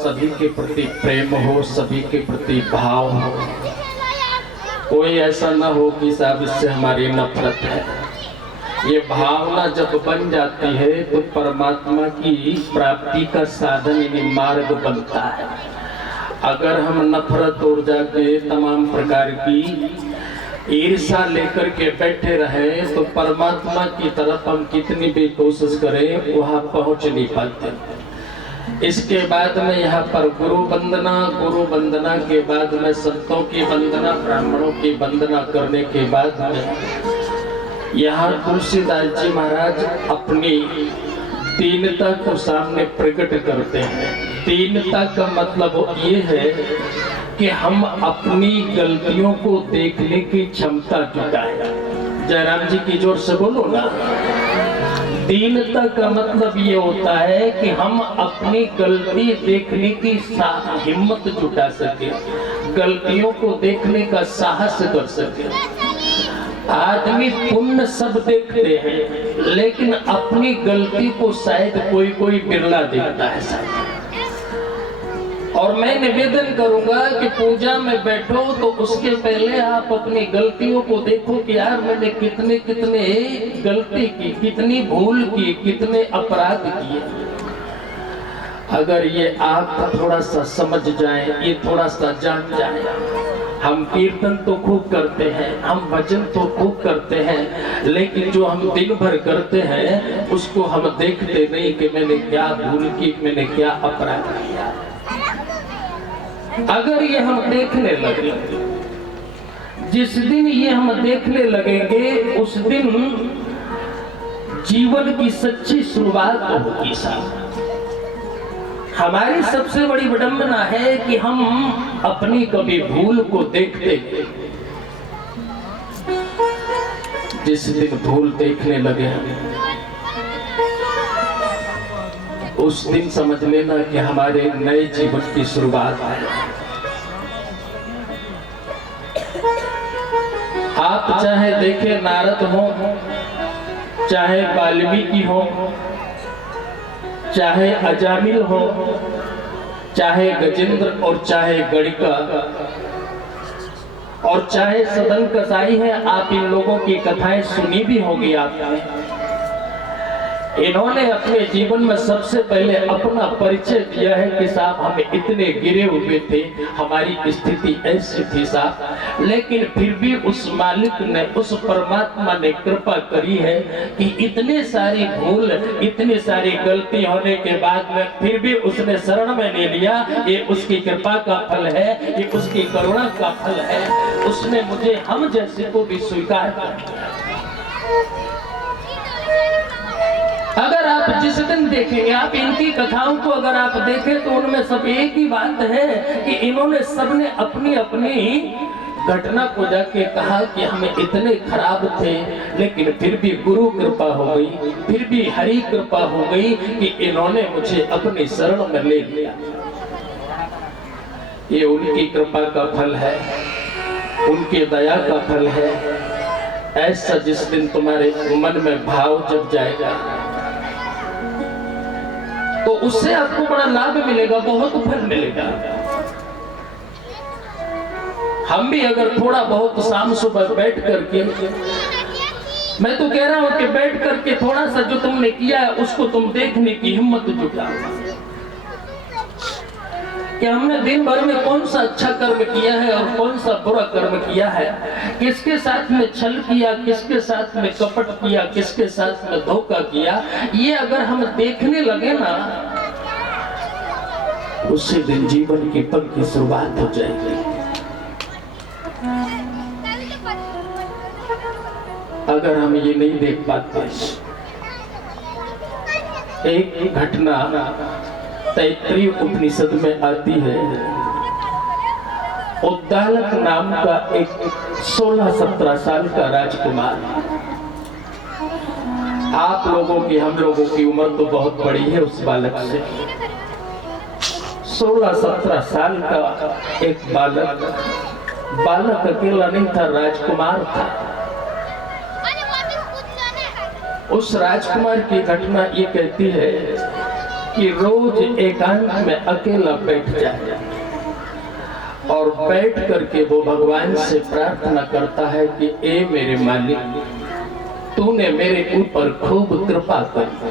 सभी के प्रति प्रेम हो, सभी के प्रति भाव हो। कोई ऐसा ना हो कि साहब इससे हमारी नफरत है। ये भावना जब बन जाती है तो परमात्मा की प्राप्ति का साधन यानी मार्ग बनता है। अगर हम नफरत और जाके तमाम प्रकार की ईर्ष्या लेकर के बैठे रहे तो परमात्मा की तरफ हम कितनी भी कोशिश करें वहां पहुंच नहीं पाते। इसके बाद में यहाँ पर गुरु वंदना के बाद में संतों की वंदना, ब्राह्मणों की वंदना करने के बाद में यहाँ तुलसीदास जी महाराज अपनी दीनता को सामने प्रकट करते हैं। दीनता का मतलब ये है कि हम अपनी गलतियों को देखने की क्षमता जुटाएं। जयराम जी की जोर से बोलो ना। दीनता का मतलब ये होता है कि हम अपनी गलती देखने की हिम्मत जुटा सके, गलतियों को देखने का साहस कर सके। आदमी पुण्य सब देखते हैं लेकिन अपनी गलती को शायद कोई बिरला देखता है साहब। और मैं निवेदन करूंगा कि पूजा में बैठो तो उसके पहले आप अपनी गलतियों को देखो कि यार मैंने कितने गलती की, कितनी भूल की, कितने अपराध किए। अगर ये आप थोड़ा सा समझ जाएं, ये थोड़ा सा जान जाएं। हम कीर्तन तो खूब करते हैं, हम भजन तो खूब करते हैं, लेकिन जो हम दिन भर करते हैं उसको हम देखते नहीं कि मैंने क्या भूल की, मैंने क्या अपराध किया। अगर ये हम देखने लगे, जिस दिन ये हम देखने लगेंगे उस दिन जीवन की सच्ची शुरुआत होगी साहब। हमारी सबसे बड़ी विडंबना है कि हम अपनी कभी भूल को देखते हैं। जिस दिन भूल देखने लगे उस दिन समझ लेना कि हमारे नए जीवन की शुरुआत है। आप चाहे देखे नारद हो, चाहे वाल्मीकि हो, चाहे अजामिल हो, चाहे गजेंद्र और चाहे गणिका और चाहे सदन कसाई है, आप इन लोगों की कथाएं सुनी भी होगी आपने। इन्होंने अपने जीवन में सबसे पहले अपना परिचय दिया है कि साहब हम इतने गिरे हुए थे, हमारी स्थिति ऐसी थी साहब, लेकिन फिर भी उस मालिक ने, उस परमात्मा ने कृपा करी है कि इतने सारी भूल, इतनी सारी गलती होने के बाद में फिर भी उसने शरण में ले लिया। ये उसकी कृपा का फल है, ये उसकी करुणा का फल है। उसने मुझे हम जैसे को भी स्वीकार कर लिया। अगर आप जिस दिन देखेंगे, आप इनकी कथाओं को अगर आप देखें तो उनमें सब एक ही बात है कि इन्होंने सबने अपनी अपनी घटना को जाके कहा कि हम इतने खराब थे लेकिन फिर भी गुरु कृपा हो गई, फिर भी हरि कृपा हो गई कि इन्होंने मुझे अपनी शरण में ले लिया। ये उनकी कृपा का फल है, उनकी दया का फल है। ऐसा जिस दिन तुम्हारे मन में भाव जग जाएगा तो उससे आपको बड़ा लाभ मिलेगा, बहुत फल मिलेगा। हम भी अगर थोड़ा बहुत शाम सुबह बैठ करके, मैं तो कह रहा हूं कि बैठ करके थोड़ा सा जो तुमने किया है उसको तुम देखने की हिम्मत जुटा कि हमने दिन भर में कौन सा अच्छा कर्म किया है और कौन सा बुरा कर्म किया है, किसके साथ में छल किया, किसके साथ में कपट किया, किसके साथ में धोखा किया। ये अगर हम देखने लगे ना उसी दिन जीवन की पल की शुरुआत हो जाएगी। अगर हम ये नहीं देख पाते, एक घटना तैत्तिरीय उपनिषद में आती है। उद्दालक नाम का एक 16-17 साल का राजकुमार, आप लोगों की, हम लोगों की उम्र तो बहुत बड़ी है उस बालक से। 16-17 साल का एक बालक अकेला नहीं था, राजकुमार था। उस राजकुमार की घटना ये कहती है कि रोज एकांत में अकेला बैठ जाए और बैठ करके वो भगवान से प्रार्थना करता है कि ए मेरे मालिक, तूने मेरे ऊपर खूब कृपा करी,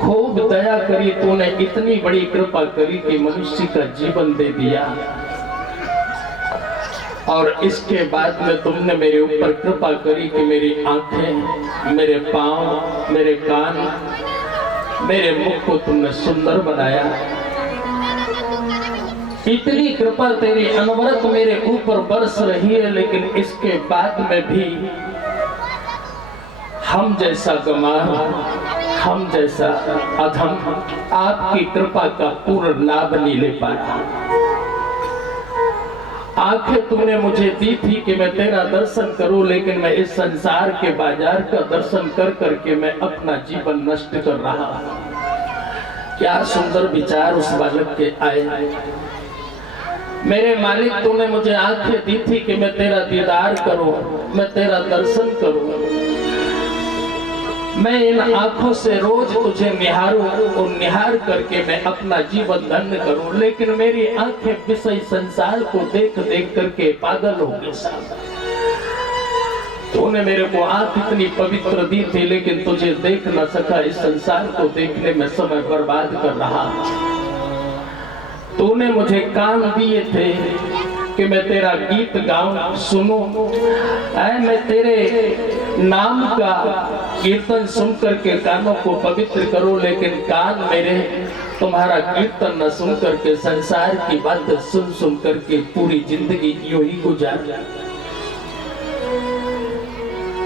खूब दया करी, तूने इतनी बड़ी कृपा करी कि मनुष्य का जीवन दे दिया, और इसके बाद में तुमने मेरे ऊपर कृपा करी कि मेरी आंखें, मेरे पांव, मेरे कान, मेरे मुख को तुमने सुंदर बनाया। इतनी कृपा तेरी अनवरत मेरे ऊपर बरस रही है, लेकिन इसके बाद में भी हम जैसा गंवार, हम जैसा अधम आपकी कृपा का पूर्ण लाभ नहीं ले पाया। आंखें तुमने मुझे दी थी कि मैं तेरा दर्शन करूं, लेकिन मैं इस संसार के बाजार का दर्शन कर करके मैं अपना जीवन नष्ट कर रहा हूं। क्या सुंदर विचार उस बालक के आए। मेरे मालिक, तूने मुझे आंखें दी थी कि मैं तेरा दीदार करूं, मैं तेरा दर्शन करूं, मैं इन आंखों से रोज तुझे निहारूं और निहार करके मैं अपना जीवन धन्य करूं, लेकिन मेरी आंखें विषय संसार को देख देख करके पागल हो गई। तूने मेरे को आंख इतनी पवित्र दी थी, लेकिन तुझे देख न सका। इस संसार को देखने में समय बर्बाद कर रहा। तूने मुझे कान दिए थे कि मैं तेरा गीत गाऊं, सुनूं, मैं तेरे नाम का कीर्तन सुन करके कानों को पवित्र करूं, लेकिन कान मेरे तुम्हारा कीर्तन न सुन करके संसार की बात सुन सुन करके पूरी जिंदगी यूं ही गुजार।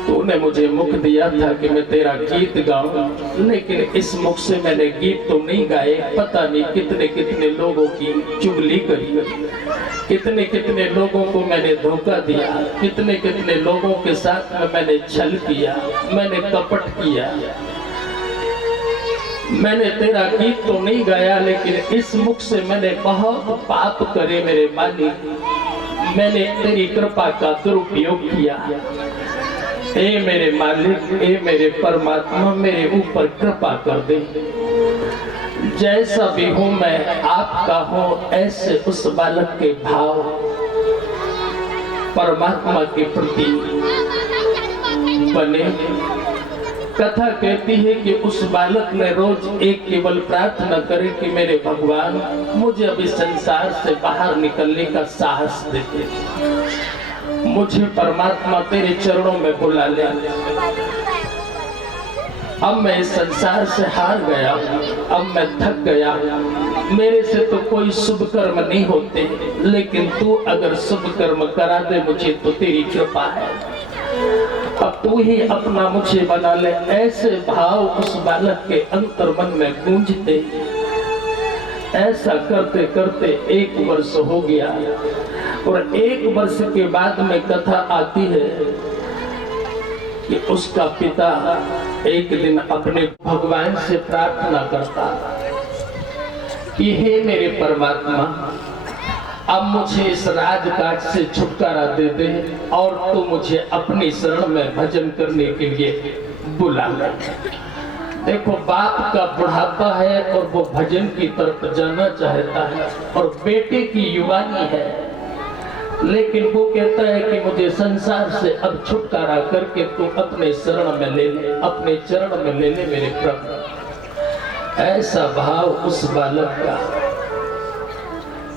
तूने मुझे मुख दिया था कि मैं तेरा गीत गाऊं, लेकिन इस मुख से मैंने गीत तो नहीं गाए। पता नहीं कितने कितने लोगों की चुगली करी, कितने कितने लोगों को मैंने धोखा दिया, कितने कितने लोगों के साथ में मैंने छल किया, मैंने कपट किया। मैंने तेरा गीत तो नहीं गाया, लेकिन इस मुख से मैंने बहुत पाप करे मेरे मालिक। मैंने तेरी कृपा का दुरुपयोग किया। ए मेरे मालिक, ए मेरे परमात्मा, मेरे ऊपर कृपा कर दे। जैसा भी हूं मैं आपका हूं, ऐसे उस बालक के भाव परमात्मा के प्रति बने। कथा कहती है कि उस बालक ने रोज एक केवल प्रार्थना करे कि मेरे भगवान, मुझे अभी संसार से बाहर निकलने का साहस देते, मुझे परमात्मा तेरे चरणों में बुला ले। अब मैं इस संसार से हार गया, अब मैं थक गया, मेरे से तो कोई शुभ कर्म नहीं होते, लेकिन तू अगर शुभ कर्म करा दे मुझे तो तेरी कृपा है। अब तू ही अपना मुझे बना ले। ऐसे भाव उस बालक के अंतर्मन में गूंजते। ऐसा करते करते 1 वर्ष हो गया, और 1 वर्ष के बाद में कथा आती है कि उसका पिता एक दिन अपने भगवान से प्रार्थना करता कि हे मेरे परमात्मा, अब मुझे इस राजकाज से छुटकारा दे दे और तू मुझे अपनी शरण में भजन करने के लिए बुला ले। देखो, बाप का बुढ़ापा है और वो भजन की तरफ जाना चाहता है, और बेटे की युवानी है, लेकिन वो कहता है कि मुझे संसार से अब छुटकारा करके तू अपने शरण में ले ले, अपने चरण में ले ले मेरे प्रभु। ऐसा भाव उस बालक का।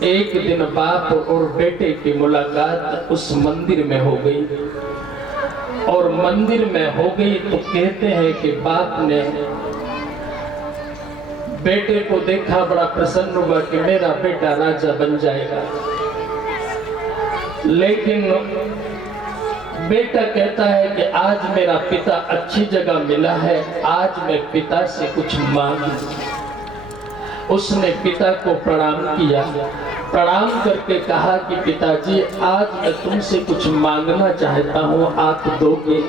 एक दिन बाप और बेटे की मुलाकात उस मंदिर में हो गई, और मंदिर में हो गई तो कहते हैं कि बाप ने बेटे को देखा, बड़ा प्रसन्न हुआ कि मेरा बेटा राजा बन जाएगा। लेकिन बेटा कहता है कि आज मेरा पिता अच्छी जगह मिला है, आज मैं पिता से कुछ मांगू। उसने पिता को प्रणाम किया, प्रणाम करके कहा कि पिताजी, आज मैं तुमसे कुछ मांगना चाहता हूँ, आप दोगे?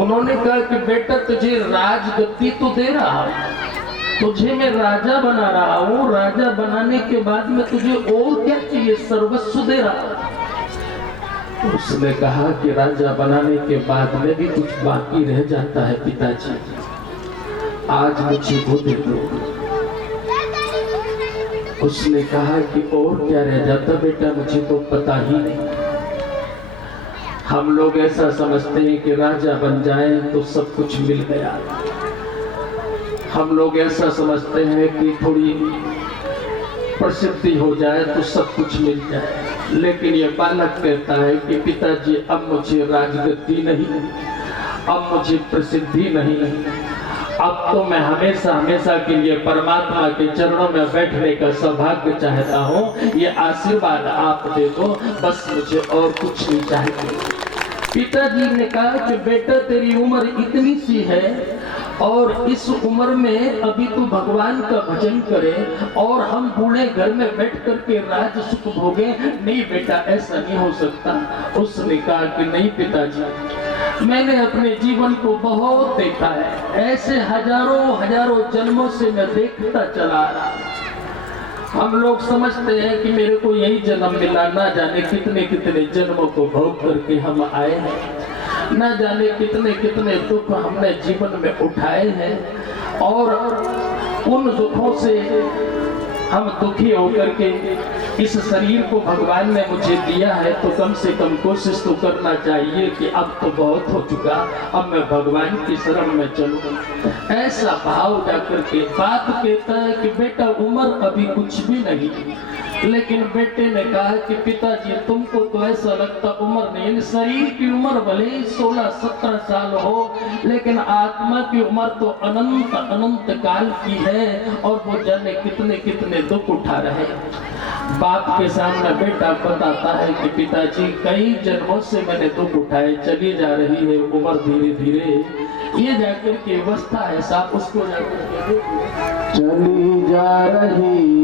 उन्होंने कहा कि बेटा, तुझे राजगद्दी तो दे रहा हूँ, तुझे मैं राजा बना रहा हूँ, राजा बनाने के बाद में तुझे और क्या चाहिए? सर्वस्व दे रहा हूँ। उसने कहा कि राजा बनाने के बाद में भी कुछ बाकी रह जाता है पिताजी। आज मुझे वो दे दो। उसने कहा कि और क्या रह जाता बेटा, मुझे तो पता ही नहीं। हम लोग ऐसा समझते हैं कि राजा बन जाए तो सब कुछ मिल गया। हम लोग ऐसा समझते हैं कि थोड़ी प्रसिद्धि हो जाए तो सब कुछ मिल जाए। लेकिन ये बालक कहता है कि पिताजी अब मुझे राजगद्दी नहीं, अब मुझे प्रसिद्धि नहीं, अब तो मैं हमेशा हमेशा के लिए परमात्मा के चरणों में बैठने का सौभाग्य चाहता हूँ। ये आशीर्वाद आप दे दो, बस मुझे और कुछ नहीं चाहिए। पिताजी ने कहा कि बेटा तेरी उम्र इतनी सी है और इस उम्र में अभी तू भगवान का भजन करे और हम बूढ़े घर में बैठ करके राज सुख भोगे। नहीं बेटा, ऐसा नहीं हो सकता। उसने कहा कि नहीं पिताजी, मैंने अपने जीवन को बहुत देखा है, ऐसे हजारों हजारों जन्मों से मैं देखता चला रहा। हम लोग समझते हैं कि मेरे को यही जन्म मिला, ना जाने कितने कितने जन्मों को भोग करके हम आए हैं, ना जाने कितने कितने दुख हमने जीवन में उठाए हैं और उन दुखों से हम दुखी होकर के इस शरीर को भगवान ने मुझे दिया है, तो कम से कम कोशिश तो करना चाहिए कि अब तो बहुत हो चुका, अब मैं भगवान की शरण में चलूं। ऐसा भाव जाकर के बात कहता है कि बेटा उम्र अभी कुछ भी नहीं। लेकिन बेटे ने कहा कि पिताजी तुमको तो ऐसा लगता उम्र नहीं, शरीर की उम्र भले ही 16-17 साल हो, लेकिन आत्मा की उम्र तो अनंत अनंत काल की है और वो जाने कितने कितने दुख उठा रहे। बाप के सामने बेटा बताता है कि पिताजी कई जन्मों से मैंने दुख उठाए, चली जा रही है उम्र धीरे धीरे। ये जाकर के अवस्था है साहब, उसको जाकर के चली जा रही